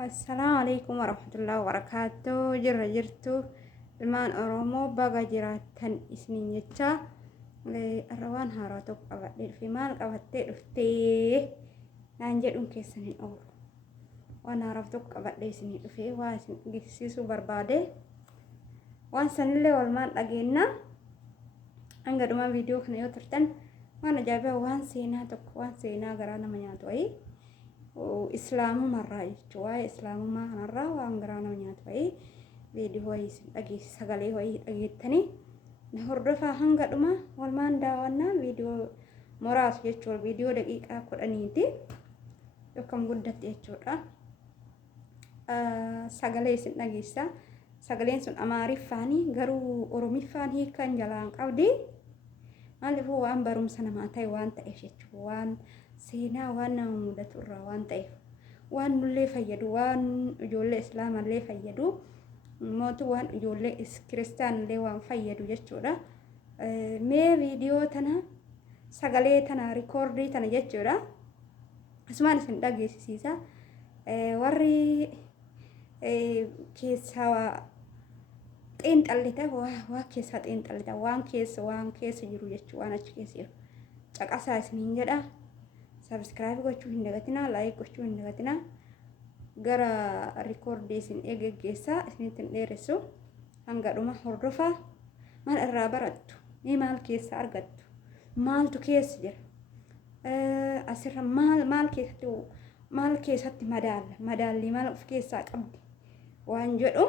السلام عليكم ورحمة الله وبركاته. جرتو المان أرومو بقى جراتن اسمين يتشا الروان هاراتو قبل في مال قبل تفتيه نانجد كيسني أول وانا عرفتو قبل سنين في واسن جسيسو بربادة وان سنلي والمان أجينا أنقدر ما فيديو خنيو ترتن وانا جابه وان سينا قرانا منياتوي وإسلام مرة يجوا إسلام ما نرى وانغرانا منياتوي فيديو هاي أجي سجلي هاي أجي تاني نهردفا هنقدما والمان داوانا فيديو مراس يجوا فيديو دقيقة كورانيتي يكم قدت يجوا سجلي سنجيسا سجلين سن أماري فاني غرو أرومي فاني كان جلان قودي مالي هو وان بروم سنة ما تايوان تأشيت وان سينا وانا مودة الروان تايف وان اللي فيدو وان جول إسلام اللي فيدو موت وان جول كريستيان اللي وان فيدو جتشورا مي فيديو تنا سجلي تنا ريكوردي تنا جتشورا اسمان سنداجي سيسا وري كيسا انت اللي تبغى واكيس هات انت اللي تبغى وان كيس يجرو يجوا أنا كيس يجرو تك أساس نينجرا سبسكرايب وشوفوا هندقتنا لايك وشوفوا هندقتنا جرا ريكورديشن جيسا اسمه تندرسو هنقدر ما حرفة مال الرابرت مال كيس أرجت مال تكيس جر أسر مال كيس هات مدال لي مال في كيس أبدي وانجرو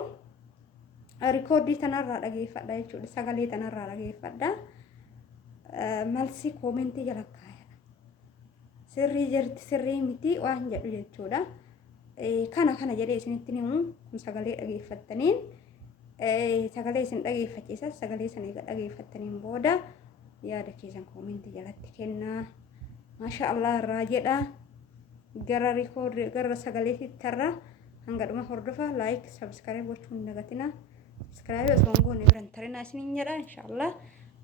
ريكوردي تنرى لقي فدا يجود سجلي تنرى لقي فدا مالسي كومنتي جلكايا سري جرت سري متي وانجد يجودا كان جري سنتنيمو سجلي لقي فتنين سجلي سن لقي فتيسا سجلي سن لقي فتنين بودا يا دكيزن كومنتي جلت كنا ما شاء الله راجدا جرا ريكورد جرا سجلي ترى هنقدر ما هردفا لايك سبسكرايب وشون نغتنا سبسكرايب اسمعوا نبرن ترى سنين جرا إن شاء الله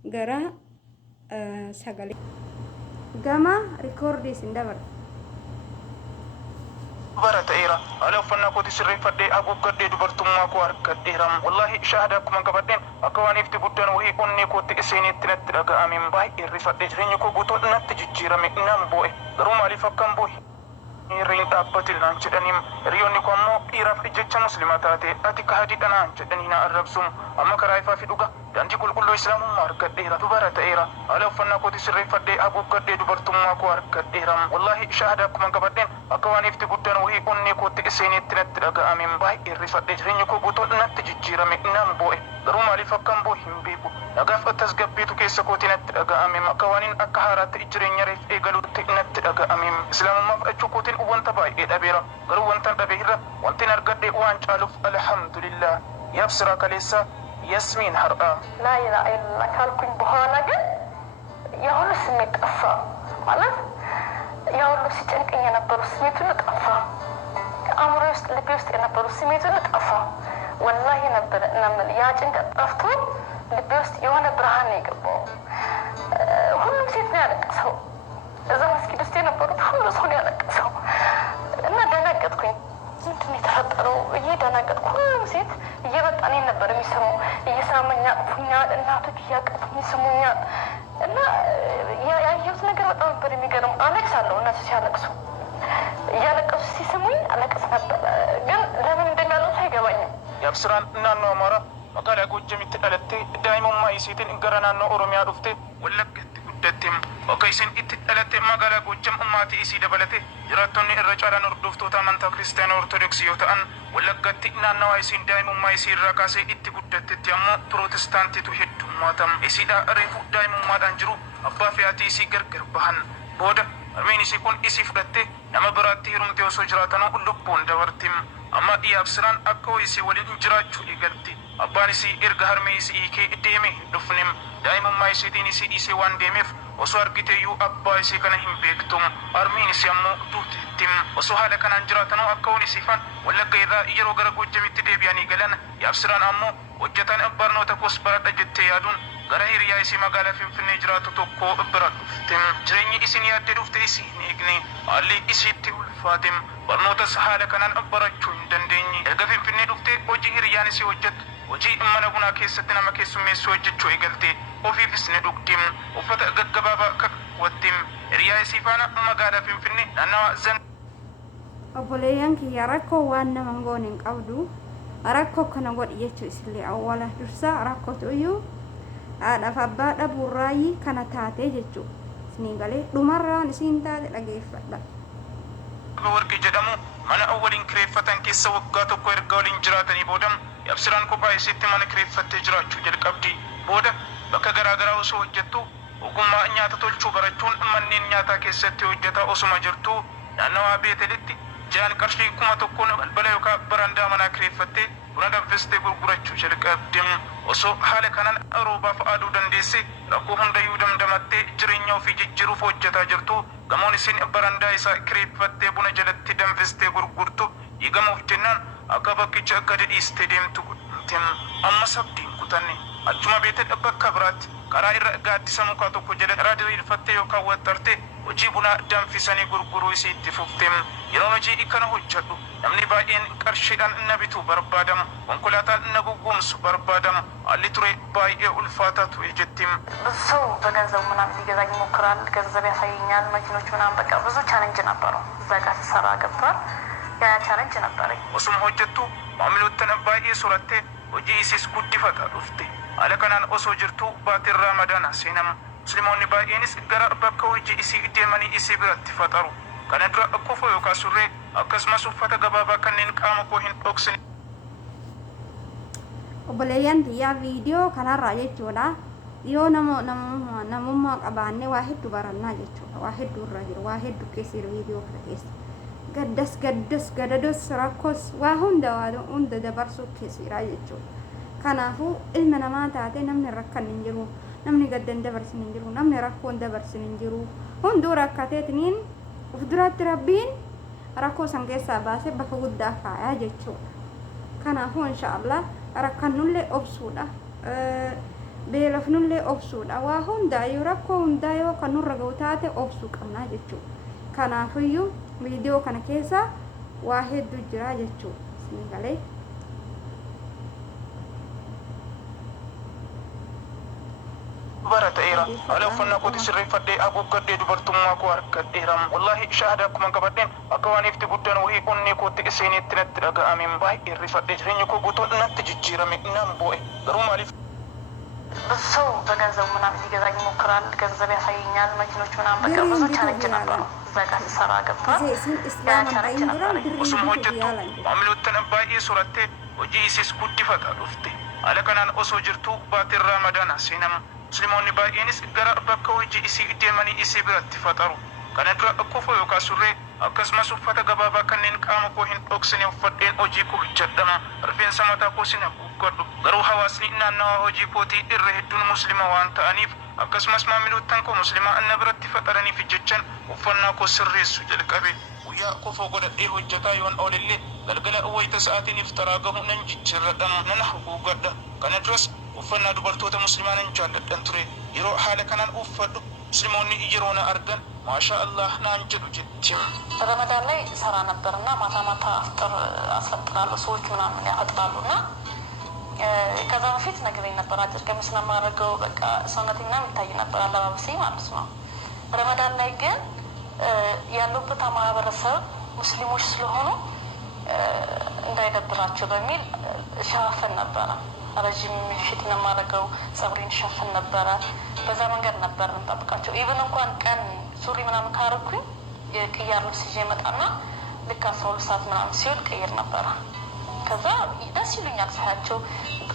جرا سجلي جما ريكوردي سندبر برات إيرا ألو فنا كوتي سري فدي أبو كدي دبرتم ما كوار كديرام والله شهادكم من كبدين أكواني في تبودن وهي أني كوتي إسيني تنت رجع أمين باي الرفدي تريني كو بطل نتججيرا مئنام بوي دروم علي فكم بوي رين تابتل نانچدنيم ريوني كومو إيراف إجتش مسلماتاتي أتيك هادي نانچدنينا الربسوم أما كرايفا في دوغا دانجي كل إسلام ماركت إيرا تبارت إيرا ألو فنا كوتي سري فدي أبو كدي دبرتم ما كوار كديرام والله شهادكم من كبدين أكواني في تبودن وهي أني كوتي إسيني تنت رجع أمين باي الرفدي تريني كو بطل نتججيرا مئنام بوي دروم علي فكم بوي بيبو نغاف التسقبيتو كيسا كوتي نت رجع أمين أكوانين أكهارات إجرين يريف إيغالو تنت رجع أمين إسلام ما فأجو كوتين وانت باي إدابيرا غرو وانت دبيرا وانت نرقد وان شالوف الحمد لله يبصر كليسا ياسمين حرقا لا إله إلا الله كالكم بهانا جن يهول سميت أفا مالك يهول سيتنك إن ينبرو سميتو نتأفا أمر يست لبيست ينبرو سميتو نتأفا والله نبر نمل يا جنك أفتو لبيست يوانا برهاني قبو هلو سيتني على قصو إذا مسكي دستي نبرو هلو سخوني على قصو እና ደነገጥኩኝ። ምንድን ነው የተፈጠረው? እየደነገጥኩ ሁሉም ሴት እየመጣ ነበር የሚስመው፣ እየሳመኝ ያቅፉኛል፣ እናቶች እያቀፉኝ ይስሙኛል። እና ያየሁት ነገር በጣም ነበር የሚገርም። አለቅሳለሁ፣ እነሱ ሲያለቅሱ እያለቀሱ ሲስሙኝ አለቅስ ነበር። ግን ለምን እንደሚያለቅሱ አይገባኝም። ያብስራን እናኖ አማራ መቃላ ጎጀም ይተቀለቴ ዳይሞማ ይሴትን እንገረናኖ ኦሮሚያ ዱፍቴ ወለገት دتم وكيسن اتلت مغالا gocham ummati isi dabalate jirattonni irra caalan hordoftoota amantaa kiristaanaa ortodoksii yoo ta'an walaggatti naannawa isin daa'imummaa isii irraa kaasee itti guddattetti ammoo pirootestaantitu heddummaata isiidha reefu daa'imummaadhaan jiru abbaa fi haati isii gargar bahan booda harmeen isii kun isii fudhatte nama biraatti hirumte osoo jiraatanuu lubbuun dabartim amma dhiyaabsiraan akka isii waliin jiraachuu eegalti abbaan isii erga harmee isii hiikee deeme hin dhufnem daa'imummaa isiitiin isii dhiisee waan deemeef osoo argiteeyyuu abbaa isii kana hin beektum harmeen isii ammoo duutettim osoo haala kanaan jiraatanuu akka waan isiifan wallagga irraa yeroo gara goojjamitti deebi'anii galan yaabsiraan ammoo hojjetaan barnoota koos baradha jettee yaaduun gara hiriyaa isii magaalaa Finfinnee jiraatu tokko bira dhuftem jireenyi isin yaaddee dhufte isii hin eegne haalli isiitti ulfa ulfaatim barnootas haala kanaan barachuu hin dandeenye erga finfinnee dhuftee hojii hiriyaan isii hojjettu hojii mana bunaa keessatti nama keessummeessuu hojjechuu eegalte ofiifis ni dhugdim uffata gaggabaabaa kaawwattim hiriyaa isii faana magaalaa finfinnee naannawa zan obboleeyyan kiyya rakkoo waan nama goon hin qabdu rakkoo kana godhi jechuu isillee awwala dursa rakkootu iyyuu haadhaaf abbaa dhabuurraayii kana taatee jechuu isinii galee dhumarraan isiin taate dhageeffadha. warqii jedhamu mana awwaliin kireeffatan keessa waggaa tokko erga waliin jiraatanii boodam yabsiraan kophaa isiitti mana kireeffattee jiraachuu jalqabdi booda bakka garaagaraa osoo hojjettu ogummaa nyaata tolchuu barachuun manneen nyaataa keessatti hojjetaa osuma jirtu naannawaa beetelitti jaan qarshii 1,000 balbala yookaan barandaa manaa kireeffattee buna danfistee gurgurachuu jalqabdi osoo haala kanaan roobaaf aduu dandeesse rakkoo hundayyuu damdamattee jireenya ofii jijjiiruuf hojjetaa jirtu gamoon isin barandaa isaa kireeffattee buna jalatti danfistee gurgurtu hiigamuuf jennaan akka bakkicha akka dhiistee deemtu ammas abdiin kutanne achuma beetel bakka biraatti karaa irra gaaddisa mukaa tokko jala raadiriirfattee yookaan waxxarte hojii bunaa danfisanii gurguruu isii itti fufte yeroo hojii kana hojjedhu namni baay'een qarshiidhaan na bituu barbaadamu konkolaataan na gugguumsu barbaadamu haalli ture baay'ee ulfaataa ture jettim ብዙ ሰው በገንዘቡ ምናምን ሊገዛኝ ይሞክራል ገንዘብ ያሳየኛል መኪኖች ምናምን በቃ ብዙ ቻሌንጅ ነበረው እዛ ጋር ስሰራ ገብቷል ያ ቻሌንጅ ነበረኝ osuma hojjettu maamiloottan baay'ee surattee hojii isiis guddifata dhufte haala kanaan osoo jirtu baatiin raamadaana seenama musliimoonni baay'eenis gara bakka hojii isii deemanii isii biratti faxaru kana dura qofa yookaan surree akkasumas uffata gabaabaa kanneen qaama koo hin dhoksine. obboleeyyan tiyyaa viidiyoo kanarraa jechuudha yoo namummaa qabaanne waa hedduu barannaa jechuudha waa hedduu irra jiru waa hedduu keessa jiru viidiyoo kana keessa gaddas gadados rakkoos waa hunda dabarsuu keessa jira jechuudha kanaafuu ilma namaa taate namni rakkan hin jiru namni gaddan dabarsin hin jiru namni rakkoon dabarsin hin jiru hunduu rakkateetiniin uf duratti rabbiin rakkoo san keessaa baasee bakka guddaa kaayaa jechuudha kanaafuu inshaallah rakkannullee obsuudha beelofnullee obsuudha waa hundaayyuu rakkoo hundaayyuu kan nurra ga'u taate obsuu qabnaa jechuudha kanaafiyyuu viidiyoo kana keessa waa hedduu jira jechuudha isin galee برتيرا على فنا كنت سري فدي أبو قدي دبرتم ماكو أركديرم والله شاهدكم من قبضين أكواني في تبودن وهي أني كنت إسيني تنت رجع أمين باي الرفدي تريني كو قطول نتججيرا مكنام بوي روم ألف ብዙ ሰው በገንዘቡ ምናምን ሊገዛኝ ይሞክራል ገንዘብ ያሳየኛል መኪኖች ምናምን በቃ ብዙ ቻሌንጅ ነበረው እዛ ጋር ስሰራ ገብቷል ያ ቻሌንጅ ነበረኝ osuma hojjettu maamiloottan baay'ee surattee hojii isiis guddifata dhufte haala kanaan osoo jirtu baatiin raamadaana seenama musliimoonni baay'eenis gara bakka hojii isii deemanii isii biratti faxaru kana dura qofa yookaan surree akkasumas uffata gabaabaa kanneen qaama koo hin dhoksine uffadheen hojii koo hojjedhama rifeensa mataa koo sina guugadhu garuu hawaasni naannawaa hojii kootii irra hedduun muslima waan ta'aniif akkasumas maamiloottan koo muslimaa anna biratti faxaraniif jechan uffannaa koo sirreessu jalqabe guyyaa qofa godhadhee hojjetaa yoon oolillee galgala wayita sa'aatiin iftaraa gahu nan jijjiirradhama nan haguugadha kana duras uffannaa dubartoota muslimaa nan jaalladhan ture yeroo haala kanaan uffadhu musliimoonni yeroo na argan ማሻ አላህ ናንጀዱ ጀቲም ረመዳን ላይ ሰራ ነበርና ማታ ማታ አፍጥር አስፈጥራለሁ ሰዎች ምናምን ያፈጥራሉና ከዛ በፊት ነግሬኝ ነበር አጭር ቀሚስ ነው የማደርገው በቃ ሰውነቴና የሚታይ ነበር አለባበሴ ማለት ነው ረመዳን ላይ ግን ያሉበት ማህበረሰብ ሙስሊሞች ስለሆኑ እንዳይደብራቸው በሚል ሸፋፈን ነበረ ረጅም ፊት ነው የማደርገው ፀጉሬን ሸፋፈን ነበረ በዛ መንገድ ነበር እንጠብቃቸው ኢቭን እንኳን ቀን ሱሪ ምናምን ካረኩኝ የቅያር ልብስ ይዤ መጣና ልክ 12 ሰዓት ምናምን ሲሆን ቀይር ነበር ከዛ ደስ ይሉኛል ሳያቸው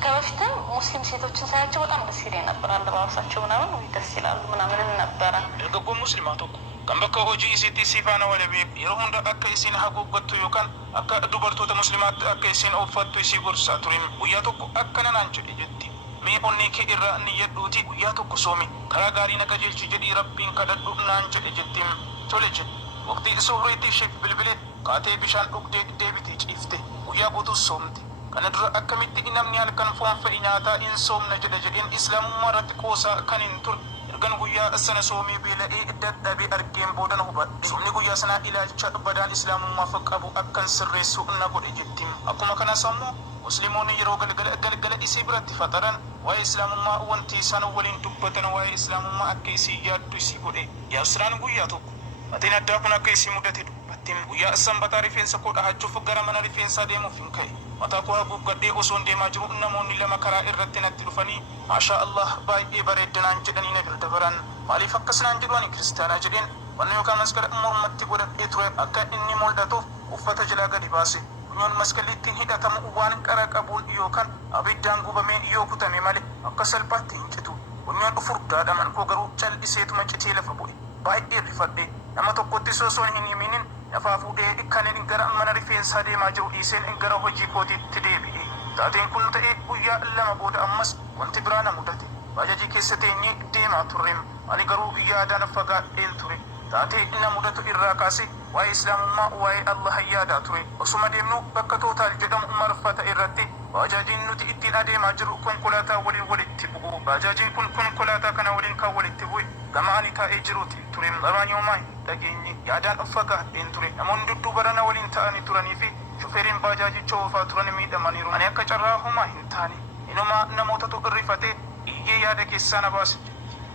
ከበፊትም ሙስሊም ሴቶችን ሳያቸው በጣም ደስ ይለኝ ነበር አለባበሳቸው ምናምን ወይ ደስ ይላሉ ምናምን ነበር ገጎ ሙስሊማቱ ከመከ ሆጂ ሲቲ ሲፋና ወለቢ ይሩን ደቀከ ሲን ሀጎገቱ ይካን አከ ዱበርቶተ ሙስሊማት አከ ሲን ኦፈቱ ሲጎርሳ ቱሪም ወያቱ አከነን አንቺ ዲጀቲ mee onni kee irraa inni jedhuuti guyyaa tokko soomi karaa gaarii na qajeelchi jedhii rabbiin kadhadhu naan jedhe jettiin tole jedhe waqtii suhreetti isheef bilbilee kaatee bishaan dhugdee deebitee ciifte guyyaa guutuu soomte kana dura akkamitti namni halkan foon fe'i nyaataa hin soomne jedhe jedheen islaamummaa irratti qoosaa kan hin turre Eeggan guyyaa sana soomii beela'ee dadhabee argeen boodan hubadhe. Soomni guyyaa sanaa ilaalcha badaan islaamummaaf qabu akkan sirreessu na godhe jetti. Akkuma kanas ammoo musliimoonni yeroo galgala isii biratti faxaran waa'ee islaamummaa wanti isaan waliin dubbatan waa'ee islaamummaa akka isii yaaddu isii godhe. Yaa Usraan guyyaa tokko atiin addaa kun akka isii mudate dubbatte. Guyyaa sanbataa rifeensa koo dhahachuuf gara mana rifeensaa deemuuf hin ka'e. Mataa koo haguuggadhee osoo deemaa jiru namoonni lama karaa irratti natti dhufanii maashaa Allah baay'ee bareeddanaan jedhanii na bira dabaran. Maaliif akkas naan jedhu ani kiristaanaa jedheen wanni yookaan masqala mormatti godhadhee ture akka inni mul'atuuf uffata jalaa gadi baase. Funyoon masqalittiin hidhatamu waan qara qabuun yookaan abiddaan gubameen yoo kutame malee akka salphaatti hin citu. Funyoon furdaadha man koo garuu cal'iseetuma citee lafa bu'e. Baay'ee rifadhe nama tokkotti sosoon hin himinin lafaa fuudhee kanin gara mana rifeensaa deemaa jiru dhiiseen gara hojii kootiitti deebi'e. Taateen kun ta'ee guyyaa lama booda ammas wanti biraa na mudate. Bajaajii keessa teenyee deemaa turre. Ani garuu yaadaan fagaadheen ture. Taatee na mudatu irraa kaase waa'ee islaamummaa waa'ee Allah yaadaa ture. Osuma deemnu bakka Tootaal jedhamu marfata irratti bajaajiin nuti ittiin adeemaa jiru konkolaataa waliin walitti bu'u. Bajaajiin kun konkolaataa kana waliin kan walitti bu'e gama ani taa'ee jiruuti ture. Dhabaan yoomaa hin dhageenye yaadaan fagaadheen ture. Namoonni dudduuba na waliin ta'anii turanii fi shufeeriin bajaajicha oofaa turan miidhamaniiru. Ani akka carraa homaa hin taane inumaa namootatu irrifatee iyyee yaada keessaa na baase.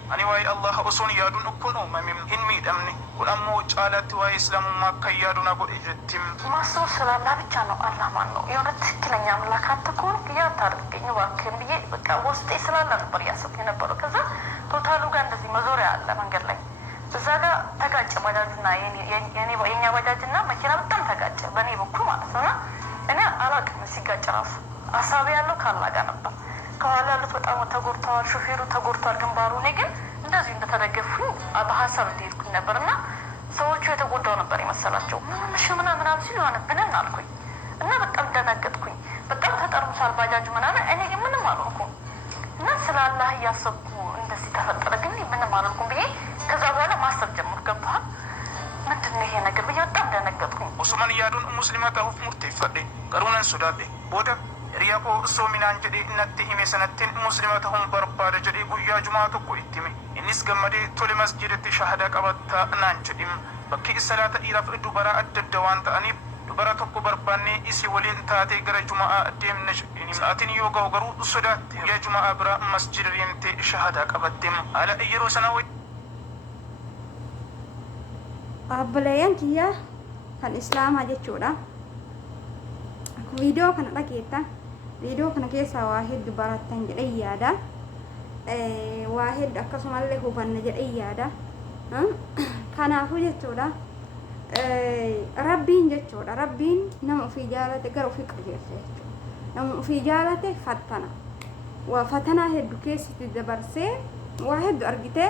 Ani waa'ee Allah osoon yaaduun kun uumamim hin miidhamne kun ammoo caalaatti waa'ee islaamummaa akka yaadu na godhe jettim. ማሰብ ስላላ ብቻ ነው አላህ ማን ነው የሆነ ትክክለኛ አምላክ አንተ ከሆንክ ያ ታርገኝ እባክህን ብዬ በቃ ውስጤ ስላለ ነበር ያሰብኩ የነበረው። ከዛ ቶታሉ ጋር እንደዚህ መዞሪያ አለ መንገድ ላይ እዛ ጋር ተጋጨ ባጃጅና የኛ ባጃጅና መኪና በጣም ተጋጨ በእኔ በኩል ማለት ነው። እኔ አላውቅም ሲጋጭ ራሱ አሳቢ ያለው ካላ ጋር ነበር። ከኋላ ያሉት በጣም ተጎድተዋል፣ ሹፌሩ ተጎድቷል ግንባሩ። እኔ ግን እንደዚህ እንደተደገፉኝ በሀሳብ እንደሄድኩኝ ነበርና ሰዎቹ የተጎዳው ነበር የመሰላቸው። ምናምን ሲሉ የሆነ ብንን አልኩኝ እና በጣም ደነገጥኩኝ። በጣም ተጠርሙሳል ባጃጁ ምናምን። እኔ ግን ምንም አልሆንኩም እና ስለ አላህ እያሰብኩ እንደዚህ ተፈጠረ ግን ምንም አልሆንኩም ብዬ ከዛ በኋላ ማሰብ ጀመርኩ። ገባህ ምንድን ነው ይሄ ነገር ብዬ በጣም ደነገጥኩኝ። ኡስማን ያዱን ሙስሊማታ ሁፍ ሙርቴፈዴ ቀሩነን ሱዳዴ ቦደ Riyako soominaan jedhee natti hime sanattiin musliima ta'uun barbaada jedhee guyyaa jumaa tokko itti hime. Innis gammadee tole masjidatti shahadaa qabattaa naan jedhim. Bakki salaata dhiiraaf dubara adda adda waan ta'aniif dubara tokko barbaannee isii waliin taatee gara jumaa deemna jedheen. Sa'aatiin yoo ga'u garuu sodaatte guyyaa jumaa biraa masjida deemtee shahadaa qabatteem. Haala yeroo sana Abboleeyyan kiyya kan islaamaa jechuudha. Viidiyoo kana dhageetta. Viidiyoo kana keessaa waa hedduu barattan jedhee yaada. Waa hedduu akkasumallee hubanna jedhee yaada. Kanaafuu jechuudha. Rabbiin jechuudha. Rabbiin nama ofii jaalate gara ofii qajeelcha jechuudha. Nama ofii jaalate fattana. Waa fatanaa hedduu keessatti dabarsee waa hedduu argitee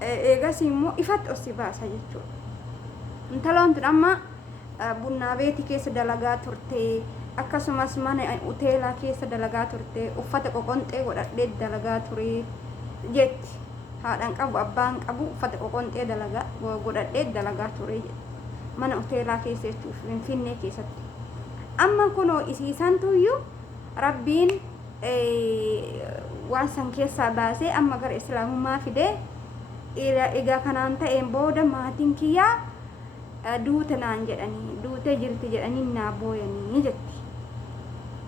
eegas immoo ifatti osii baasa jechuudha. Intaloon tun amma bunnaa beeti keessa dalagaa turte. Akkasumas mana hoteelaa keessa dalagaa turte. Uffata qoqonxee godhadhee dalagaa ture jetti. Haadhaan qabu abbaan qabu uffata qoqonxee dalagaa godhadhee dalagaa ture jetti. Mana hoteelaa keessa jechuuf Finfinnee keessatti. Amma kunoo isiisantuyyuu Rabbiin waan san keessaa baasee amma gara islaamummaa fidee egaa kanaan ta'een booda maatiin kiyyaa duute naan jedhanii duute jirti jedhanii naa booyanii jetti.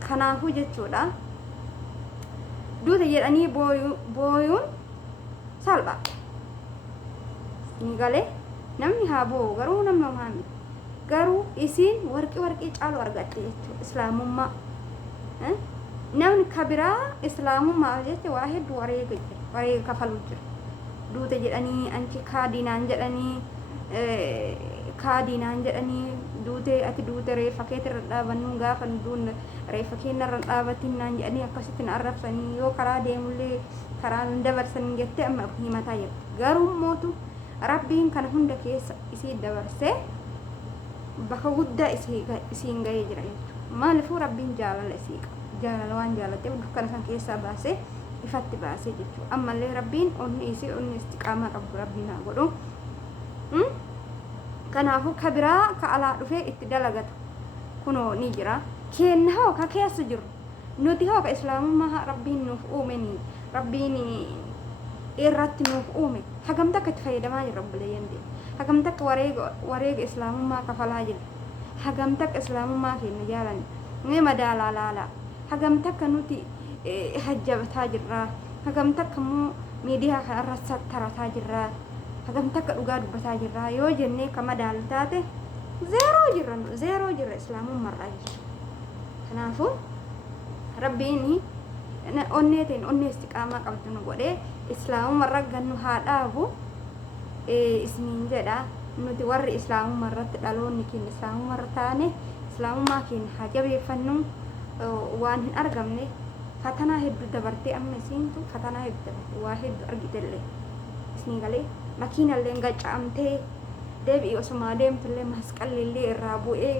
Kanaafuu jechuudha duute jedhanii booyuun salphaa ni galee namni haa boo'u garuu namni homaa miti. Garuu isiin warqii caalu argatte jechuudha islaamummaa. Namni kabiraa islaamummaa jecha waa hedduu wareega kafalu jira. Duute jedhanii anchi kaadinaan jedhanii duute ati duute reeffa keetirra dhaabannu gaafa duun reeffa keenyarra dhaabatinaan jedhanii akkasitti na arrabsanii yoo karaa deemullee karaa dabarsan jettee amma himataa jirti. Garuu mootu Rabbiin kana hunda keessa isii dabarsee bakka guddaa isiin gahee jira jechuudha. Maaliifuu Rabbiin jaalala isii qaba. Jaalala waan jaalateef dukkana san keessaa baasee ifatti baasee jechuudha. Ammallee Rabbiin onni isii onni istiqaamaa qabu Rabbiin haa godhu. Kanaafuu kabiraa ka alaa dhufee itti dalagatu kunoo ni jira. Kenna hoo ka keessa jiru nuti hoo ka islaamummaa Rabbiin nuuf uumeni Rabbiin irratti nuuf uume hagam takka itti fayyadamaa jirra obboleeyyan ta'e hagam takka wareega islaamummaa kafalaa jirra hagam takka islaamummaa keenya jaalanne mee madaalaa laalaa hagam takka nuti hajjabataa jirra hagam takka immoo miidiyaa kanarra sattarataa jirra hagam takka dhugaa dubbataa jirra yoo jennee ka madaalu taate zeeroo jirra islaamummaarraa jechuudha kanaafuu rabbiin onnee ta'in onnee istiqaamaa qabdu nu godhee islaamumarra gannu haa dhaabu isiniin jedha nuti warri islaamumarratti dhaloonni keenya islaamumarra taane islaamummaa keenya haa jabeeffannu waan hin argamne fatanaa hedduu dabartee amma isiintu fatanaa hedduu dabarte waa hedduu argitellee isinii galee makiinallee gacca'amtee deebi'ii osumaa deemtullee masqallillee irraa bu'ee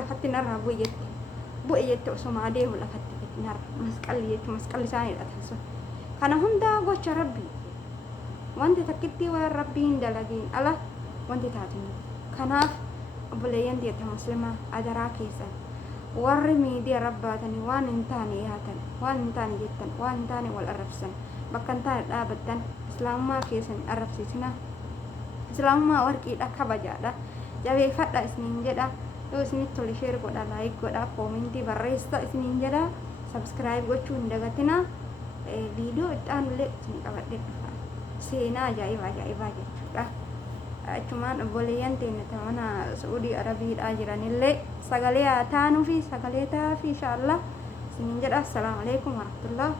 lafatti narraa bu'e jette osumaa deemu lafatti masqalli jechuun masqalli isaaniidha taasisu kana hundaa gocha rabbii wanti takkitti waan rabbii hin dalagiin ala wanti taatu kanaaf obboleeyyan ta'e muslimaa adaraa keessan warri miidiyaa rabbaatanii waan hin taane yaatan waan hin taane jettan waan hin taane wal arrabsan bakka hin taane dhaabattan islaamummaa keessan arrabsiisina islaamummaa warqiidha kabajaadha jabeeffadha isiniin jedha yoo isinitti tole sheer godha laayik godha koomentii barreessa isiniin jedha subscribe gochuu hin dagatina viidiyoo ittaanullee isin qabadhe dhufa seenaa ajaa'ibaa jechuudha achumaan obboleeyyan teenya tamana Saudi Arabiidhaa jiranillee sagalee haa taanuu fi sagalee taa'aa fi inshaallah isiniin jedha assalaamu alaikum warahmatullah